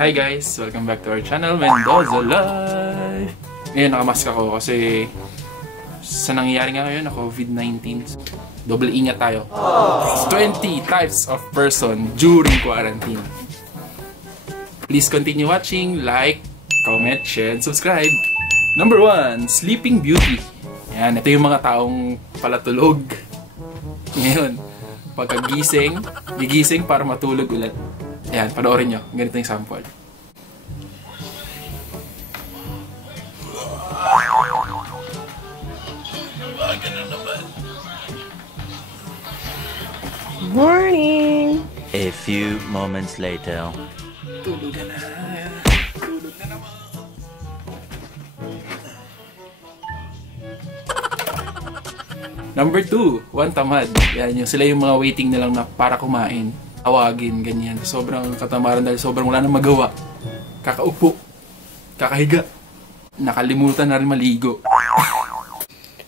Hi guys! Welcome back to our channel, Mendoza Life! Ngayon nakamask ako kasi sa nangyayari nga ngayon na COVID-19. Double ingat tayo. 20 types of person during quarantine. Please continue watching, like, comment, share, and subscribe. Number 1, Sleeping Beauty. Yan, ito yung mga taong palatulog. Ngayon, pagkagising, gigising para matulog ulit. Ayan, panoorin nyo. Ganito yung sample. Morning! A few moments later. Tulog na. Tulog na naman. Number 2, one tamad. Yan, sila yung mga waiting na lang na para kumain. Tawagin, ganyan. Sobrang katamaran dahil sobrang wala nang magawa. Kakaupo. Kakahiga. Nakalimutan na rin maligo.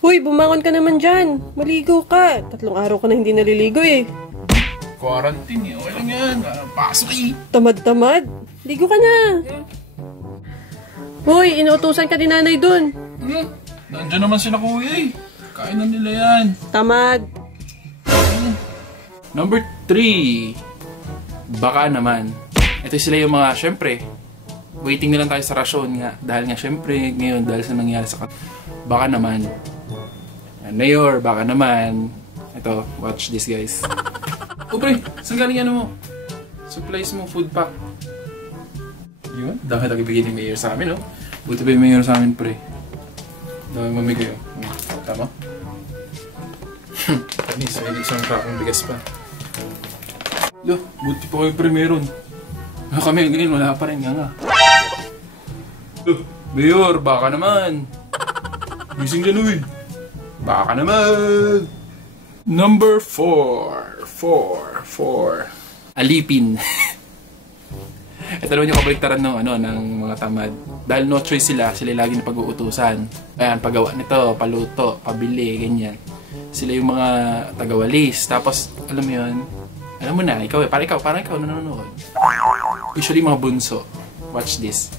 Uy, bumangon ka naman dyan. Maligo ka. 3 araw ka na hindi naliligo eh. Quarantine eh. Walang yan. Pasok eh. Tamad-tamad. Ligo ka na. Uy, inuutusan ka ni nanay dun. Nandiyan naman sila kuya eh. Kain na nila yan. Tamad. Number 3, baka naman. Ito sila yung mga, syempre, waiting na lang tayo sa rasyon nga. Dahil nga, syempre, ngayon, dahil sa nangyari sa baka naman. Mayor, baka naman. Ito, watch this guys. Oh pre, saan galing ano mo? Supplies mo, food pack. Yun, dami nagibigay ni Mayor sa amin, no? Buti ba yung Mayor sa amin, pre? Dami mamigay, oh. Tama? Panis, may isang kakong bigas pa. Lo, buti pa kayo pre meron. Kami ngayon, wala pa rin nga. Mayor, baka naman. Gising dyan, uy. Baka naman. Number 4. Alipin. Ito naman yung kabaliktaran ng mga tamad. Dahil no choice sila lagi na pag-uutusan. Ayan, paggawa nito, paluto, pabili, ganyan. Sila yung mga tagawalis. Tapos, alam mo yun, alam mo na, parang ikaw nanonood. Usually mga bunso. Watch this.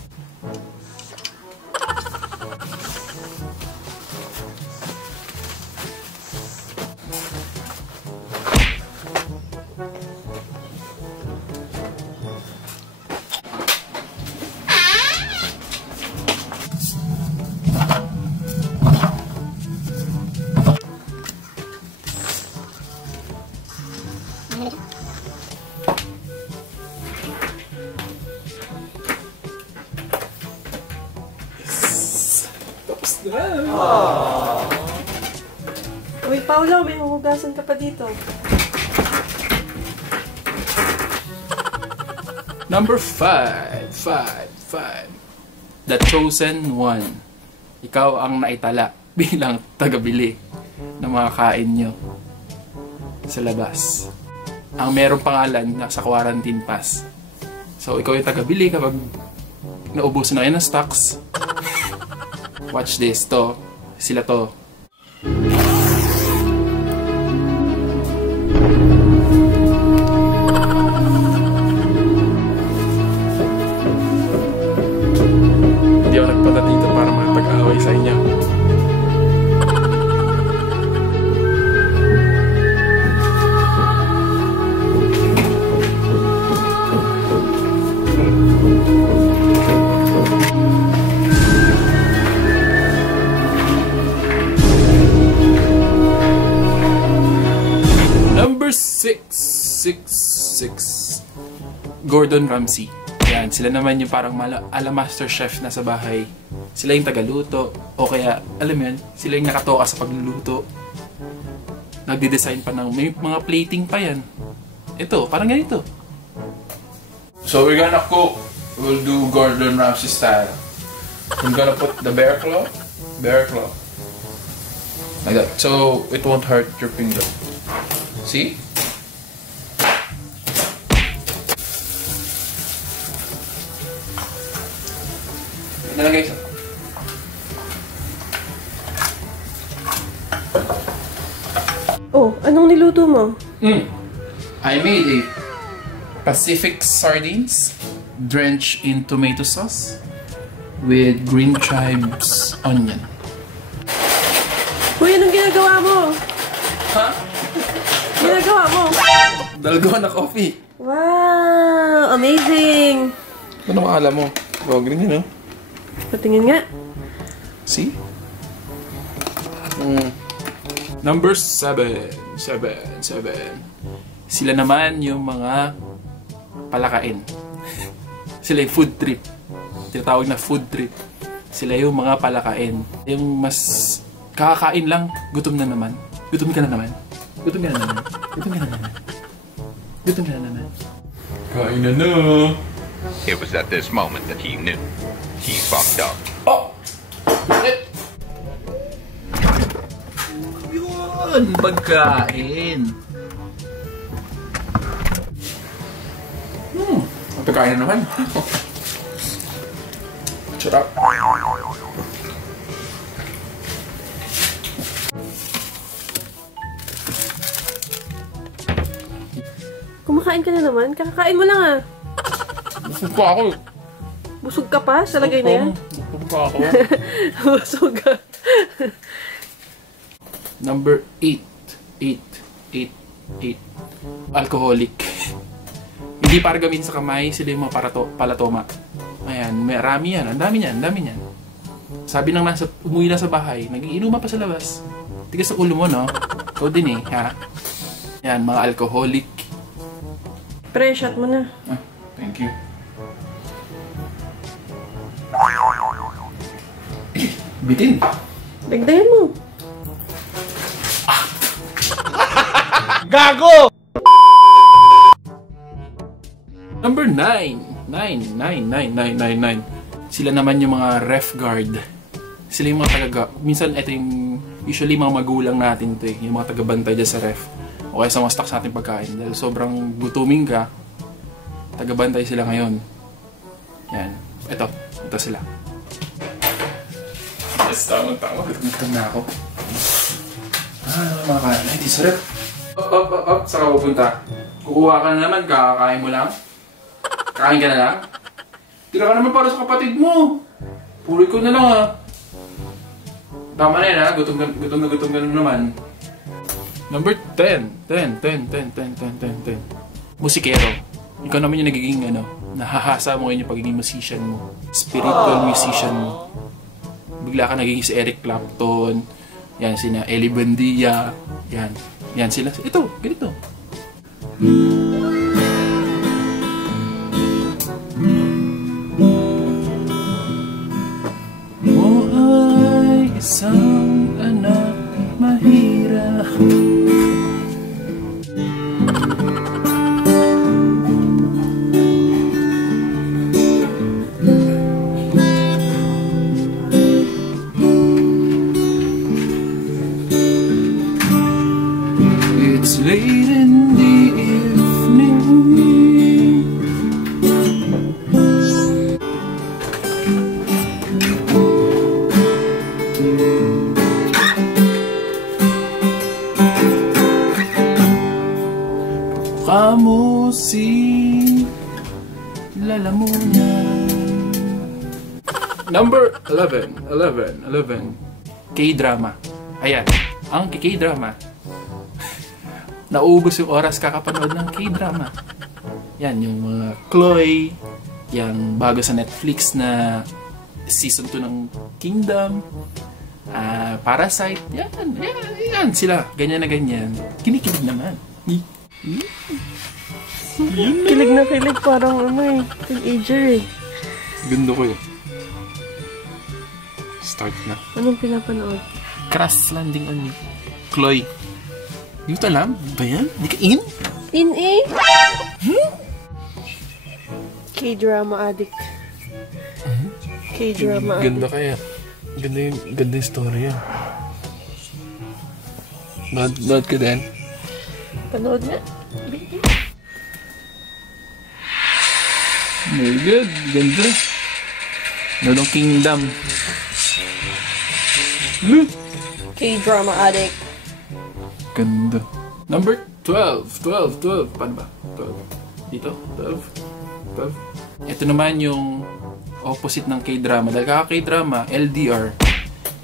Uy, Paolo, may huhugasan ka pa dito. Number 5. The chosen one. Ikaw ang naitala bilang tagabili ng mga kain nyo sa labas. Ang merong pangalan na sa quarantine pass. So, ikaw yung tagabili kapag naubos na yan ng stocks. Watch this. Sila to. Hindi ako nagpunta dito para makapag-away sa inyo. Number 6. Gordon Ramsay. Yan, sila naman yung parang ala master chef na sa bahay. Sila yung tagaluto. O kaya, alam mo yun, sila yung nakatoka sa pagluluto. Nagde-design pa ng may mga plating pa yan. Ito, parang ganito. So we're gonna cook. We'll do Gordon Ramsay style. I'm gonna put the bear claw. Like that. So it won't hurt your finger. See? Ito na lang guys. Oh, anong niluto mo? I made a Pacific sardines drenched in tomato sauce with green chives onion. Uy, anong ginagawa mo? Ha? Ginagawa mo? Dalgona coffee. Wow! Amazing! Ano makala mo? Oh, green yun, no? Patingin nga. See? Number 7. Sila naman yung mga palakain. Sila yung food trip. Tinatawag na food trip. Sila yung mga palakain. Yung mas kakakain lang, gutom na naman. Gutom ka na naman. Gutom ka na naman. Gutom ka na naman. Gutom ka na naman. Kain na na. It was at this moment that he knew. He fucked up. Oh! Bakit? Yun! Pagkain! Pagkain na naman. Sarap. Kumakain ka na naman? Kakakain mo lang ah. Busog pa ako. Busog ka pa sa lagay na yan? Busog pa ako. Busog ka. Number 8. Alcoholic. Hindi para gamitin sa kamay, sila yung mga palatoma. Ayan, marami yan. Ang dami yan. Sabi nang umuwi na sa bahay, nagiinuman pa sa labas. Tigas sa ulo mo, no? Ikaw din eh, ha? Yan, mga alcoholic. Pre, shot mo na. Ah, thank you. Bitin. Dagdagan mo. Gago! Number 9. Sila naman yung mga ref guard. Sila yung mga minsan ito yung usually mga magulang natin ito eh. Yung mga tagabantay dyan sa ref. O kaya sa mga stocks natin pagkain. Dahil sobrang gutuming ka, tagabantay sila ngayon. Yan. Ito sila. Yes, tama. Gutom na ako. Mga kain. Ay, di sarap. Up. Saan ka pupunta? Kukuha ka na naman, kakakain mo lang? Kain ka na lang? Tira ka naman para sa kapatid mo. Puri ko na lang ah. Tama na yan ha, gutom ka na naman. Number 10. Musikero. Ikaw naman yung nagiging nahahasa mo yung pagiging musician mo. Spiritual musician mo. Bigla ka nagiging si Eric Clapton. Yan, sina Ellie Buendia. Yan sila. Ito, ganito. Mo ay isang anak mahirap. It's late in the evening. Kamu si lalamunan. Number 11. K-drama. Ayan, ang K-drama. Nauubos yung oras kakapanood ng K-drama. Yan, yung mga Chloe, yung bago sa Netflix na season 2 ng Kingdom, Parasite, yan sila, ganyan na ganyan. Kinikilig naman. Kilig na kilig, parang teenager eh. Ganda ko yun. Start na. Anong pinapanood? Crash Landing on Me. Chloe. Hindi ko alam. Ba yan? Hindi ka in? In eh? K-drama addict. K-drama addict. Ganda kaya. Ganda yung story yan. Nood ka din? Panood nga. Very good. Ganda. Nood ang Kingdom. K-drama addict. Ganda. Number 12. Paano ba? 12. Dito? 12. Ito naman yung opposite ng K-drama. Dahil kaka-K-drama, LDR.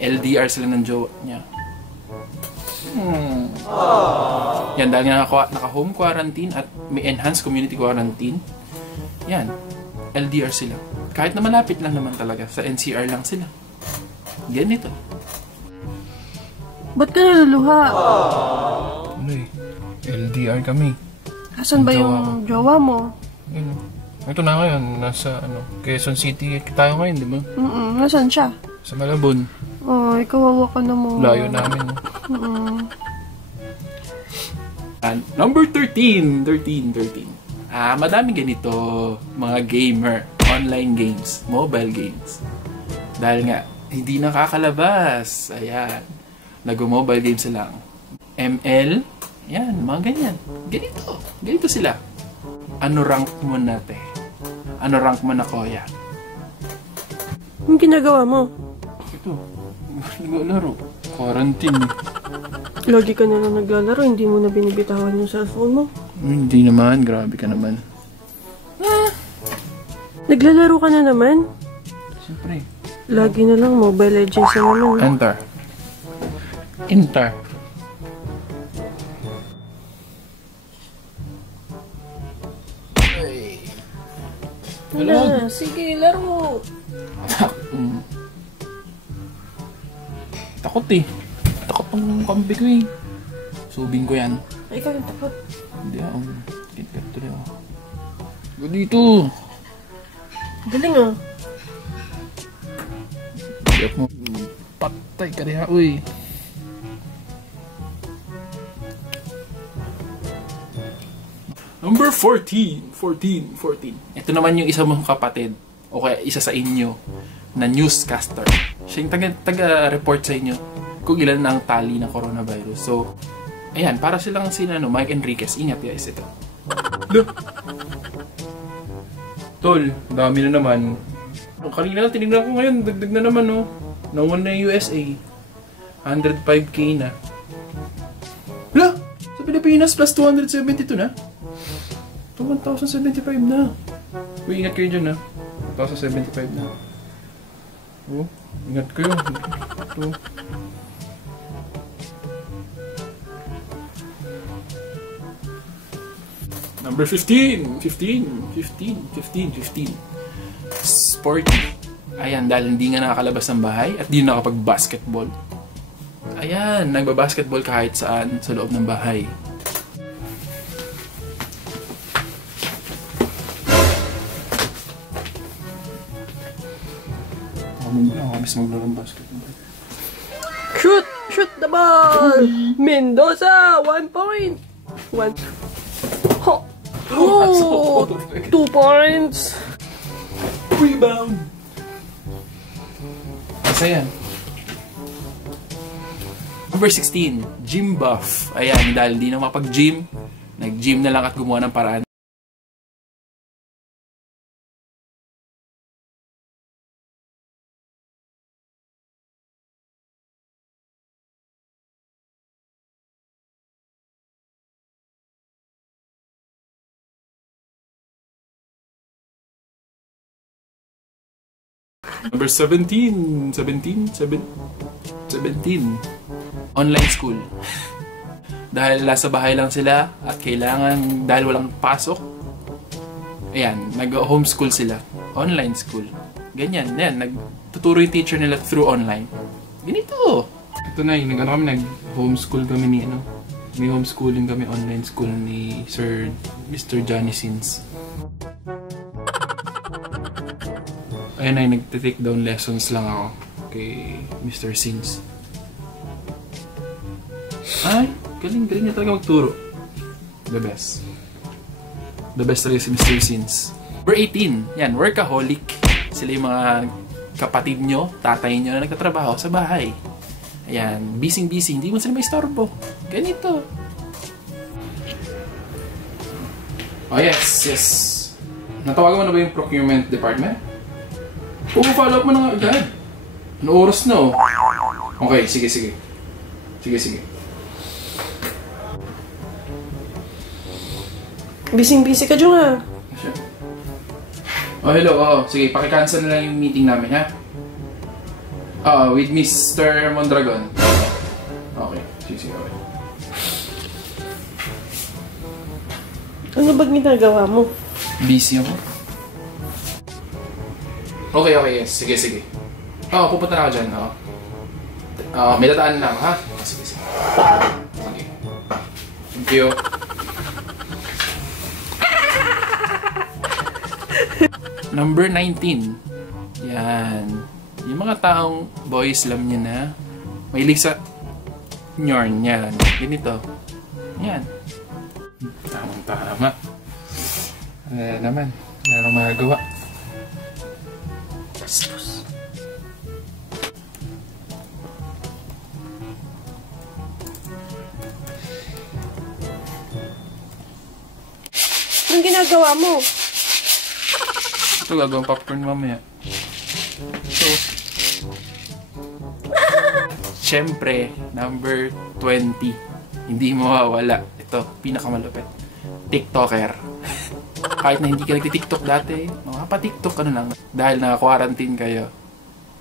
LDR sila ng jowa niya. Yan, dahil nga naka-home quarantine at may enhanced community quarantine. Yan, LDR sila. Kahit na malapit lang naman talaga, sa NCR lang sila. Ganito. Ba't ka naluluha? Ano eh, LDR kami. Asan ba yung jowa mo? Yun. Ito na ngayon, nasa Quezon City tayo ngayon, di ba? Nasaan siya? Sa Malabon. Ay, kawawa ka naman. Layo namin. And number 13. Madaming ganito, mga gamer, online games, mobile games. Dahil nga, hindi nakakalabas. Ayan. Nag-mobile games lang. ML, yan, mga ganyan. Ganito sila. Ano rank mo na, te? Ano rank mo na, kuya? Anong ginagawa mo? Ito, naglalaro. Quarantine. Lagi ka na lang naglalaro, hindi mo na binibitawan yung cellphone mo. Hindi naman, grabe ka naman. Naglalaro ka na naman? Siyempre. Lagi na lang Mobile Legends na naman. Enter. Wala, sige, laro. Takot eh. Takot ng kambi ko eh. Subing ko yan. Ay, ikaw yung takot. Hindi ako. Kitkat tuloy ako. Go dito. Galing ah. Hindi ako patay ka rin ha, uy. Number 14. Ito naman yung isa mong kapatid o kaya isa sa inyo na newscaster. Siya yung taga-report sa inyo kung ilan na ang tali ng coronavirus. So, ayan, para silang Mike Enriquez. Ingat guys, ito. Look! Tol, dami na naman. Kanina lang tinignan ko ngayon, dagdag na naman oh. Nawan na yung USA. 105k na. Hala! Sa Pilipinas plus 272 na? 1,075 na. Uy, ingat kayo dyan ha. 1,075 na. Oh, ingat kayo. Ito. Number 15. Sporty. Ayan, dahil hindi nga nakakalabas ng bahay at di nakapag-basketball. Ayan, nagba-basketball kahit saan sa loob ng bahay. Mas maglaro ng basketball. Shoot the ball! Mendoza, 1 point! Oh, 2 points! Rebound! Isa yan. Number 16, gym buff. Ayan, dahil di na mapag-gym, nag-gym na lang at gumawa ng paraan. Number 17. Online school. Dahil nasa bahay lang sila at kailangan, dahil walang pasok, ayan, nag-homeschool sila. Online school. Ganyan, yan, nagtuturo yung teacher nila through online. Ganito. Ito na yung nag-homeschool kami ni may homeschooling kami, online school ni Mr. Johnny Sins. Ayun ay, nagte-take down lessons lang ako kay Mr. Sins. Ay, galing niya talaga magturo. The best talaga si Mr. Sins. Number 18, yan, workaholic. Sila yung mga kapatid nyo, tatay nyo na nagtatrabaho sa bahay. Ayan, busy, hindi mo sila may istorbo. Ganito. Oh yes. Natawagan mo na ba yung procurement department? Follow up mo na nga agad. Ano oras na oh? Okay, sige. Busy ka dyan ah. Oh, hello. Oo, sige, paki-cancel na lang yung meeting namin, ha? With Mr. Mondragon. Okay, sige, okay. Ano ba ginagawa mo? Busy ako. Okay, yes. Sige. Pupunta na ako dyan, may dataan lang, ha? Sige. Okay. Thank you. Number 19. Yan. Yung mga taong boys, alam nyo na. Mahilig sa yarn. Yan. Ganito. Yan. Tama. Ano naman. Wala nang magagawa. Bastos. Anong ginagawa mo? Ito, gagawang popcorn mamaya. So, syempre, number 20. Hindi mawawala. Ito, pinakamalupit. TikToker. Kahit na hindi ka nagtitiktok dati, makapa-tiktok ka na lang. Dahil naka-quarantine kayo.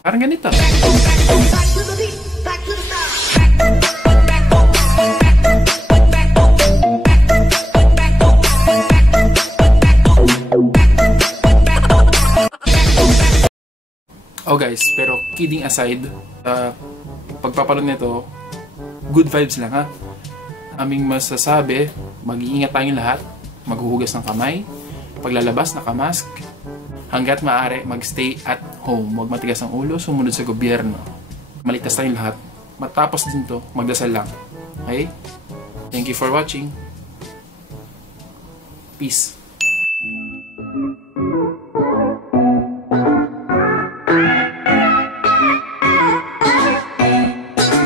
Parang ganito. Oh guys, pero kidding aside, pagpapanood nito, good vibes lang ha. Aming masasabi, mag-iingat tayong lahat, maghuhugas ng kamay, paglalabas nakamask, hanggat maaari magstay at home, huwag matigas ang ulo, sumunod sa gobyerno. Maligtas tayong lahat. Matapos din to, magdasal lang. Okay? Thank you for watching. Peace.